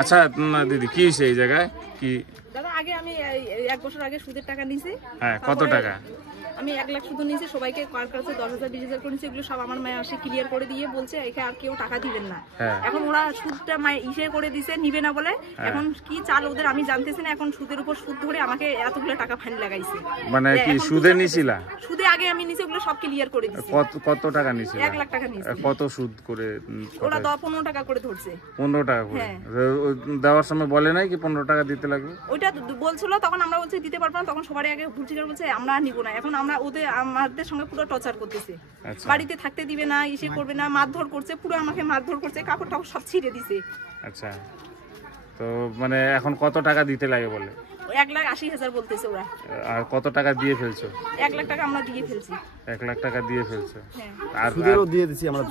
আচ্ছা দিদি কি হয়েছে এই জায়গায় কি দাদা আগে আমি 1 বছর আগে সুদের টাকা নিয়েছি। হ্যাঁ কত টাকা? আমি 1 লাখ সুদ নিয়েছি, সবাইকে কার কাছে 10,000 20,000 করে নিয়েছি। এগুলো সব আমার মায়ের আসে ক্লিয়ার করে দিয়ে বলছে এখানে আর কেউ টাকা দিবেন না। এখন ওরা সুদটা মায়ের ইসে করে দিছে, নিবে না বলে। এখন কি চাল ওদের আমি জানতেছি না। এখন সুদের উপর সুদ ধরে আমাকে এতগুলো টাকা ফাইন লাগাইছে। মানে কি সুদে নিছিলা? সুদে আগে আমি নিয়েছি, ওগুলো সব ক্লিয়ার করে দিয়েছি। কত টাকা নিছিলা? 1 লাখ টাকা নিয়েছি। কত সুদ করে? ওরা 15 টাকা করে ধরছে। 15 টাকা করে দেওয়ার সময় বলে নাই কি 15 টাকা দিতে লাগবে? ওইটা বলছিল, তখন আমরা বলছি দিতে পারবো না। তখন সবার আগে ভুলচিকার বলছে আমরা নিব না। এখন আমরা আমাদের সঙ্গে পুরো টর্চার করতেছে। বাড়িতে থাকতে দিবে না, ইসে করবে না, মারধর করছে, পুরো আমাকে মারধর করছে, কাপড় টাপড় সব ছিঁড়ে দিছে। আচ্ছা, তো মানে এখন কত টাকা দিতে লাগে বলে? 1,80,000 বলতেছে ওরা। আর কত টাকা দিয়ে ফেলছো? 1 লাখ টাকা আমরা দিয়ে ফেলছি। 1 লাখ টাকা দিয়ে ফেলছো? আর সুদেরও দিয়ে দিছি আমরা।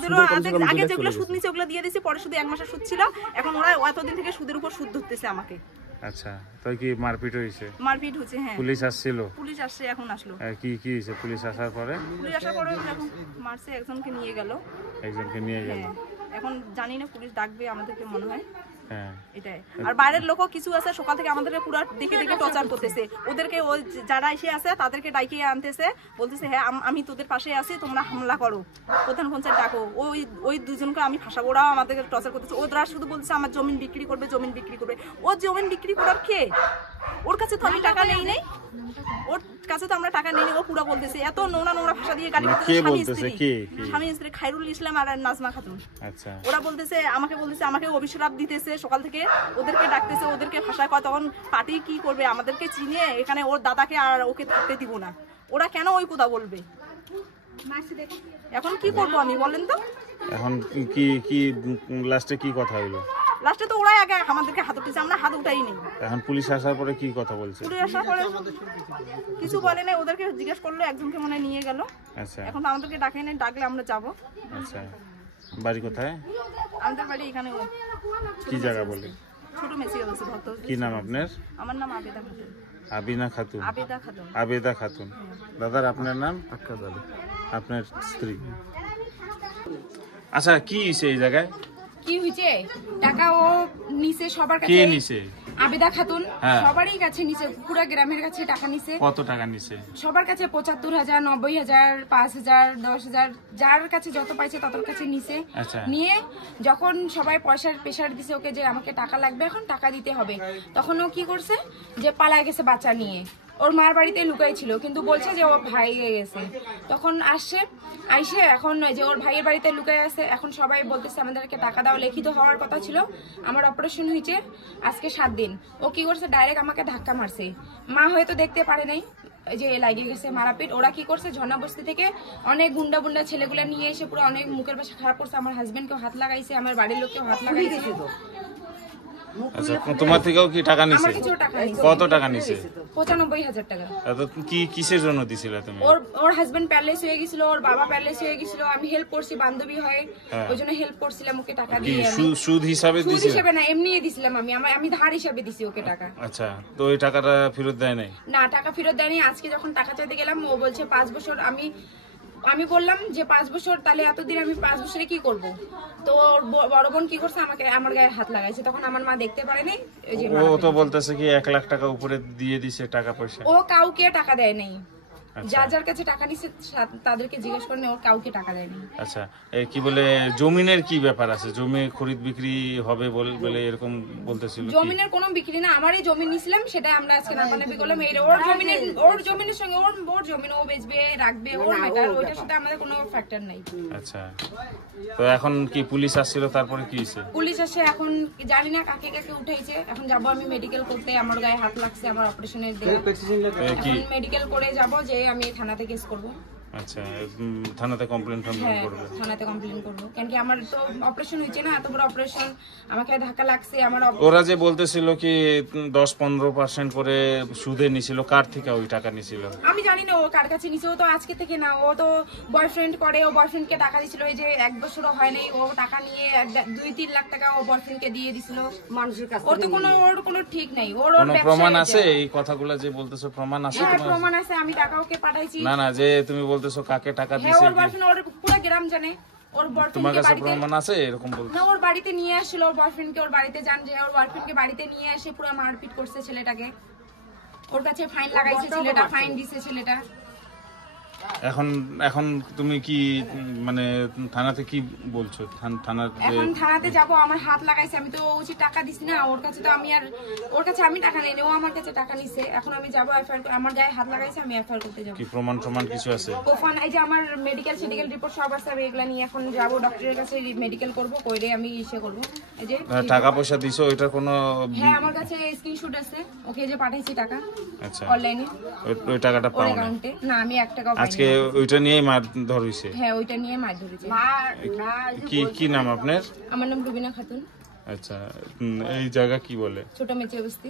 আগে যেগুলো সুদ নিছে ওগুলো দিয়ে দিছি, পরে শুধু 1 মাসের সুদ ছিল। এখন ওরা এতদিন থেকে সুদের উপর সুদ ধরতেছে আমাকে। আচ্ছা, তো কি মারপিট হয়েছে? মারপিট হচ্ছে, হ্যাঁ। পুলিশ আসছিল? পুলিশ আসছে, এখন আসলো। কি হয়েছে পুলিশ আসার পরে? পুলিশ আসার পরে এখন মারছে, একজনকে নিয়ে গেল। একজনকে নিয়ে গেল। এখন জানি না, পুলিশ ডাকবে আমাদেরকে মনে হয়। হ্যাঁ, এটাই। আর বাইরের লোকও কিছু আছে, সকাল থেকে আমাদেরকে পুরো দেখে দেখে টর্চার করতেছে। ওদেরকে ওই যারা এসে আছে তাদেরকে ডাইকে আনতেছে, বলতেছে হ্যাঁ আমি তোদের পাশে আছি, তোমরা হামলা করো, প্রধান পঞ্চায়েত ডাকো। ওই দুজনকে আমি ফাঁসাবো। ওরাও আমাদেরকে টর্চার করতেছে। ওরা শুধু বলতেছে আমার জমিন বিক্রি করবে, জমিন বিক্রি করবে। ও জমিন বিক্রি করার কে? ওর কাছে তো আমি টাকা নেই। ওর কাছে তো আমরা টাকা নেই। ও পুরো বলতেছে এত নোংরা ভাষা দিয়ে গালি করতেছে। স্বামী স্ত্রী খায়রুল ইসলাম আর নাজমা খাতুন। আচ্ছা, ওরা বলতেছে আমাকে অভিশাপ দিতেছে সকাল থেকে। ওদেরকে ডাকতেছে, ওদেরকে ভাষা কয়। তখন পার্টি কি করবে? আমাদেরকে চিনে এখানে ওর দাদাকে আর ওকে থাকতে দিব না। ওরা কেন ওই কথা বলবে? এখন কি করবো আমি, বলেন তো? এখন কি লাস্টে কি কথা হইলো? লাস্টে তো ওরাই আগে আমাদেরকে হাত উঠেছে, আমরা হাত উঠাই নেই। এখন পুলিশ আসার পরে কি কথা বলছে? পুলিশ আসার পরে কিছু বলে নাই। ওদেরকে জিজ্ঞেস করলো, একজনকে মনে নিয়ে গেল। আচ্ছা, এখন তো আমাদেরকে ডাকে নাই, ডাকলে আমরা যাবো। আচ্ছা, বাড়ি কোথায়? আমাদের বাড়ি এখানে। কি জায়গা বলে? ছোট মেসি আছে ভক্ত। কি নাম আপনার? আমার নাম আবেদা খাতুন। আবিনা খাতুন? আবেদা খাতুন। আবেদা খাতুন। দাদার আপনার নাম? আক্কাদ আলী। আপনার স্ত্রী? আচ্ছা, কি হইছে এই জায়গায়? কি হইছে? টাকা ও নিছে সবার কাছে। কে নিছে? আবেদা খাতুন। হ্যাঁ। সবারই কাছে নিছে, পুরো গ্রামের কাছে টাকা নিছে। কত টাকা নিছে? সবার কাছে 75,000, 90,000, 5,000, 10,000, যার কাছে যত পাইছে তত কাছে নিছে। আচ্ছা। নিয়ে যখন সবাই পয়সার প্রেশার দিছে ওকে যে আমাকে টাকা লাগবে, এখন টাকা দিতে হবে, তখন ও কি করছে যে পালায় গেছে বাচ্চা নিয়ে। ওর মার বাড়িতে লুকাই ছিল, কিন্তু বলছে যে ওর ভাই গেছে। তখন আইসে এখন যে ওর ভাইয়ের বাড়িতে লুকাই আছে। এখন সবাই বলতেছে আমাদেরকে টাকা দাও, লিখিত হওয়ার কথা ছিল। আমার অপারেশন হয়েছে আজকে 7 দিন। ও কি করছে, ডাইরেক্ট আমাকে ধাক্কা মারছে। মা হয়তো দেখতে পারে নাই যে লাগিয়ে গেছে মারাপিট। ওরা কি করছে, ঝর্ণা বস্তি থেকে অনেক গুন্ডা ছেলেগুলো নিয়ে এসে পুরো অনেক মুখের ভাষা খারাপ করছে। আমার হাজবেন্ডকেও হাত লাগাইছে, আমার বাড়ির লোককেও হাত লাগাইছে। আচ্ছা, তোমার থেকেও কি টাকা নিছে? কত টাকা নিছে? 95,000 টাকা। কি কিসের জন্য দিছিল তুমি? ওর হাজবেন্ড প্যারালাইজ হয়ে গেছিল, ওর বাবা প্যারালাইজ হয়ে গেছিল। আমি হেল্প করছি, বান্ধবী হয় ওই জন্য হেল্প করছিলাম ওকে টাকা দিয়ে। সুদ হিসাবে সুদ হিসাবে না, এমনিই দিছিলাম। আমি ধার হিসাবে দিছি ওকে টাকা। আচ্ছা, তো ওই টাকাটা ফেরত দেয় নাই? না, টাকা ফেরত দেয়নি। আজকে যখন টাকা চাইতে গেলাম ও বলছে 5 বছর। আমি বললাম যে 5 বছর, তাহলে এতদিন আমি 5 বছরে কি করব? তো বড় বোন কি করছে, আমার গায়ে হাত লাগাইছে। তখন আমার মা দেখতে পারেনি। ও তো বলতেছে কি 1 লাখ টাকা উপরে দিয়ে দিছে টাকা পয়সা। ও কাউকে টাকা দেয় নাই। যার কাছে টাকা নিছে তাদেরকে জিজ্ঞেস করেন, ওর কাউকে টাকা দেয়নি। আচ্ছা, কি বলে জমিনের কি ব্যাপার আছে? জমি খরিদ বিক্রি হবে বলে এরকম বলতেছিল। জমিনের কোনো বিক্রি না, আমারই জমি নিছিলাম, সেটা আমরা আজকে নাপানাপি করলাম। ওর জমিনের সঙ্গে ওর জমি ও বেচবে, রাখবে, ওর ম্যাটার। ওইটার সাথে আমাদের কোনো ফ্যাক্টর নাই। আচ্ছা, তো এখন কি পুলিশ আসছিল, তারপরে কি হইছে? পুলিশ আসে, এখন জানি না কাকে উঠাইছে। এখন যাব আমি মেডিকেল করতে, আমার গায়ে হাত লাগছে, আমার অপারেশনের দিন। এখন মেডিকেল করে যাব, যে আমি থানাতে কেস করব। আচ্ছা, থানাতে কমপ্লেন করবে? থানাতে কমপ্লেন করব, কেন কি আমার তো অপারেশন হয়েছে না, এত বড় অপারেশন, আমাকে ধাক্কা লাগছে। ওরা যে বলতেছিল কি 10-15% করে সুদে নিছিল, কার থেকে ওই টাকা নিছিল? আমি জানি না ও কার কাছে নিছে। ও তো আজকে থেকে না, ও তো বয়ফ্রেন্ড করে। ও বয়ফ্রেন্ডকে টাকা দিছিল, এই যে 1 বছরও হয় নাই। ও টাকা নিয়ে 2-3 লাখ টাকা ও বয়ফ্রেন্ডকে দিয়ে দিছিল মানুষের কাছে। ওর কোনো ঠিক নাই। ওর প্রমাণ আছে? এই কথাগুলো যে বলতেছো প্রমাণ আছে? প্রমাণ আছে, আমি টাকা ওকে পাঠাইছি। না, যে তুমি বলতেছো কাকে টাকা দিছে, ওর বয়ফ্রেন্ড, ওর পুরো গ্রাম জানে। ওর তোমার বয়ফ্রেন্ডকে কাছে বাড়িতে প্রমাণ আছে এরকম বলতে? না, ওর বাড়িতে নিয়ে আসছিল, ওর বয়ফ্রেন্ডকে ওর বাড়িতে যান, যে ওর বয়ফ্রেন্ডকে বাড়িতে নিয়ে এসে পুরো মারপিট করছে ছেলেটাকে। ওর কাছে ফাইন লাগাইছে ছেলেটা, ফাইন দিছে ছেলেটা। এখন এখন তুমি কি মানে থানাতে কি বলছো? থানাতে এখন থানাতে যাব, আমার হাত লাগাইছে, আমি তো উচিত টাকা দিছি না ওর কাছে, তো আমি আর ওর কাছে আমি টাকা নেই, ও আমার কাছে টাকা নিছে। এখন আমি যাব এফআইআর, আমার গায়ে হাত লাগাইছে, আমি এফআইআর করতে যাব। কি প্রমাণ কিছু আছে? ওখানে এই যে আমার মেডিকেল রিপোর্ট সব আছে, আমি এগুলা নিয়ে এখন যাব ডক্টরের কাছে, মেডিকেল করব, কইরে আমি ইসে করব। এই যে টাকা পয়সা দিছো ওইটার কোনো? হ্যাঁ, আমার কাছে স্ক্রিনশট আছে, ওকে যে পাঠাইছি টাকা আচ্ছা, অনলাইনে। ওই টাকাটা ওর পাও না? অ্যাকাউন্টে না, আমি 1 টাকাও পাইনি। আজকে ওইটা নিয়েই মার ধর হইছে? হ্যাঁ, ওইটা নিয়ে মার ধরেছে। কি নাম আপনার? আমার নাম রুবিনা খাতুন, আচ্ছা, এই জায়গা কি বলে? ছোট মেচে বস্তি।